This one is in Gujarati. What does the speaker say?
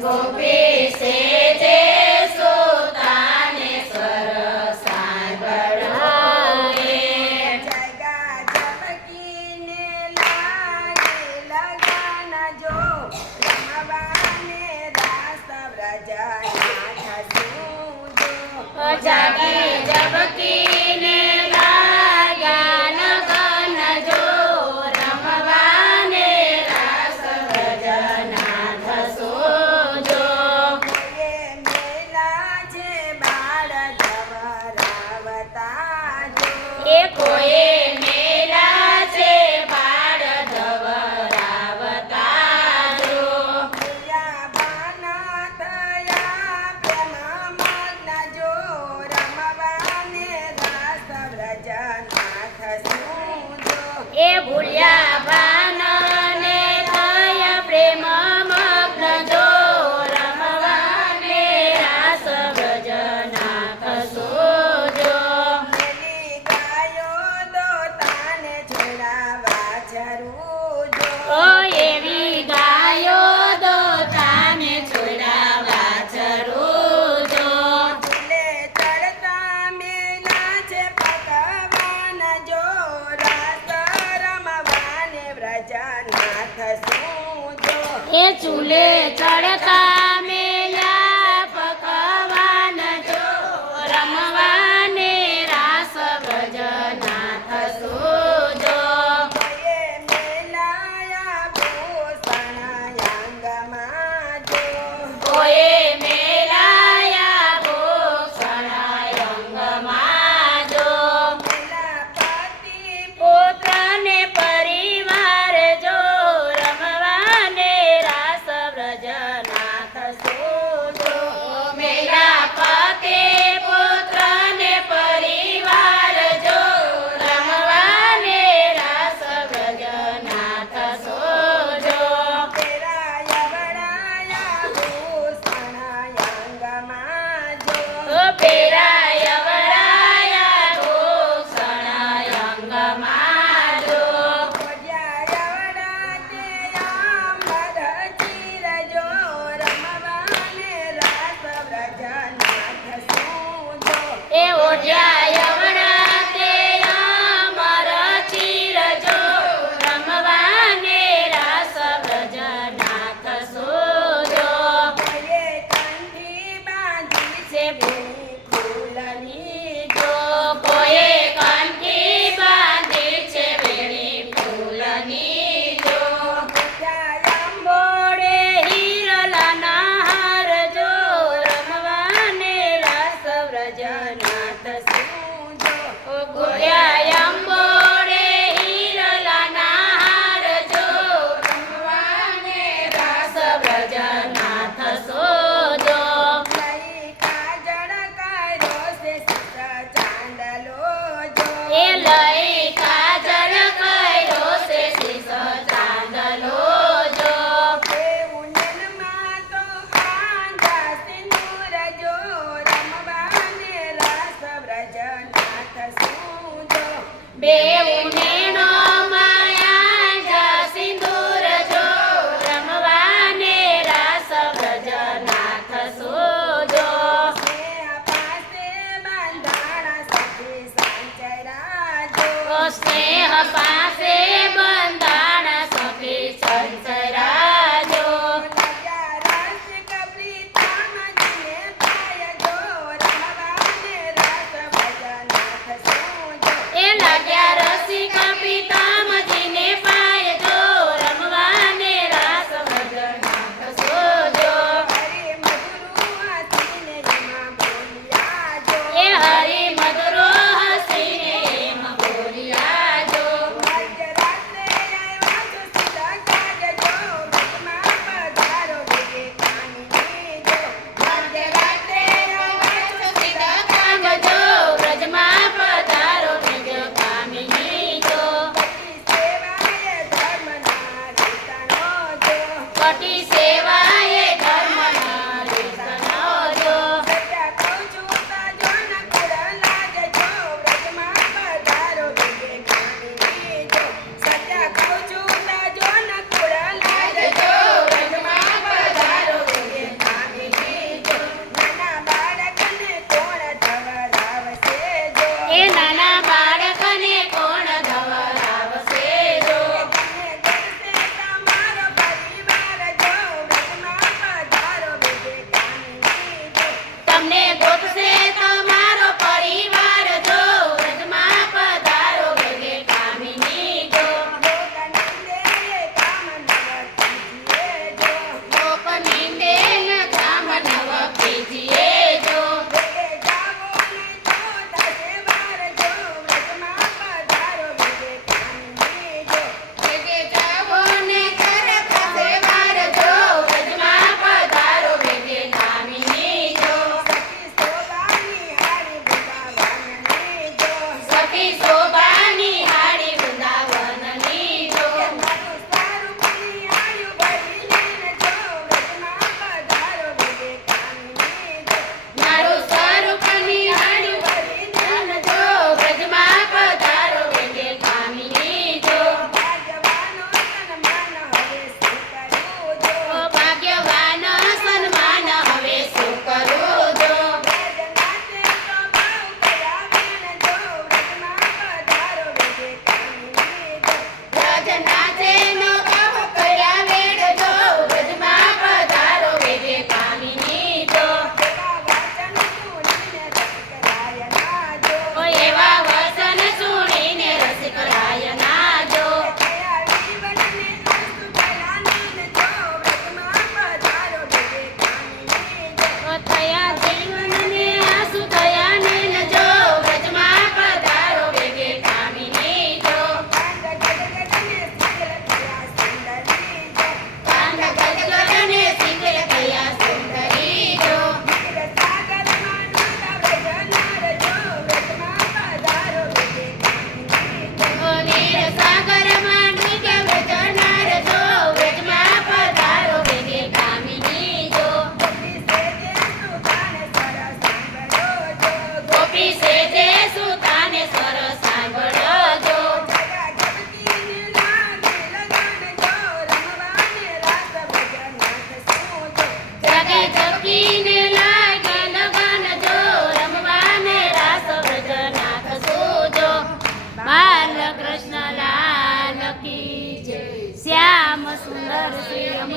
ગોપી સે જે સુતાને સ્વર સાંભળાએ જગા જબકીને લાગે લગન જો રમવાને રાસ વ્રજનાથ સૂજો જાગી જબકીને લાગ્યા લગન જો રમવાને રાસ વ્રજનાથ સૂજો એ મેલા છે બાળ ધવરાવતા જો એ કોએ મેલા છે બાળ ધવરાવતા જો ભૂલ્યા બાના થયા પ્રેમ મગ્ન જો રમવાને રાસ વ્રજનાથ સૂજો એ ભૂલ્યા ભાનને થયા પ્રેમ મગ્ન જો રમવાને રાસ વ્રજનાથ સૂજો મેલી ગાયો દોતાને છોડાવા જરૂર જો ઓ એવી ગાયો દોતાને છોડાવા જરૂર જો ઝૂલે ચડતા મેલા છે પકવાન જો રાસ રમવાને વ્રજનાથ સૂજો એ ચૂલે ચડતા મેલા પકવાન જો રમવાને રાસ વ્રજનાથ સૂજો એ મેલાયા ભૂષણ અંગમાં જો કોએ મેલાયા ભૂષણ અંગમાં જો મેલા પતિ પુત્રને પરિવાર જો રમવાને રાસ વ્રજનાથ સૂજો મેલા પતે પુત્રને પરિવાર જો રમવાને રાસ વ્રજનાથ સૂજો તેરા યવડાયા ભૂષણ અંગમાં જો પેરાય વરાયા ભૂષણ અંગમાં જો યવડા તે આંબર ચીર જો રમવાને રાસ વ્રજનાથ સૂજો એ ઓઢ્યા વડા તે અમર ચીર જો રમવાને રાસ વ્રજનાથ સૂજો એ કંઠી બાંધી છે ભૂમિ ફૂલની જો કોએ કંઠી બાંધી છે વેણી ફૂલની જો બોડે હિરલાના હાર જો રમવાને રાસ વ્રજનાથ સૂજો ગોળ્યા અંબોડે હિરલાના હાર જો રમવાને રાસ વ્રજનાથ સૂજો લઈ કાજળ કર્યો છે સિદ્ધ ચાંદલો જો એ લઈ કાજલ કર્યો છે શીશ ચાંદલો જો એવું નનમાં તો આંધા સિંદૂર જો રમવાને રાસ વ્રજનાથ સૂજો બેઉને નો માયા જા સિંદૂર જો રમવાને રાસ વ્રજનાથ સૂજો સ્નેહ પાસે બંધાણા સખી સંચરા જો સ્નેહ પાસે બંધાણ સખી સંસરા જો લગ્યા રસિક પ્રીતમ જીને પાય જો રમવાને રાસ વ્રજનાથ સૂજો એ લાગ્યા રસિક પિતામજીને પાય જો રમવાને રાસ વ્રજનાથ સૂજો હરે મધુરુ હસીને એમાં બોલ્યા જો એ હરી મધુરો હસીને એમ બોલ્યા જો મધ્યરાત્રે આવ્યા છો સીધા કાજ જો વ્રતમાં પધારો વેગે કામિની જો મધ્યરાત્રે આવ્યા છો સીધા કામ જો વ્રજમાં પધારો વેગ કામિની જો પતિ સેવાએ કટી સેવાએ ધર્મના રીતનો જો ધર્મના રીતનો જો સત્ય કહું છું તાજો નકુળ લાજ જો વ્રતમાં પધારો વેગે કામિની જો સત્ય કહું છું તાજો નકુળ લાજ જો વ્રજમાં સુંદર શ્રી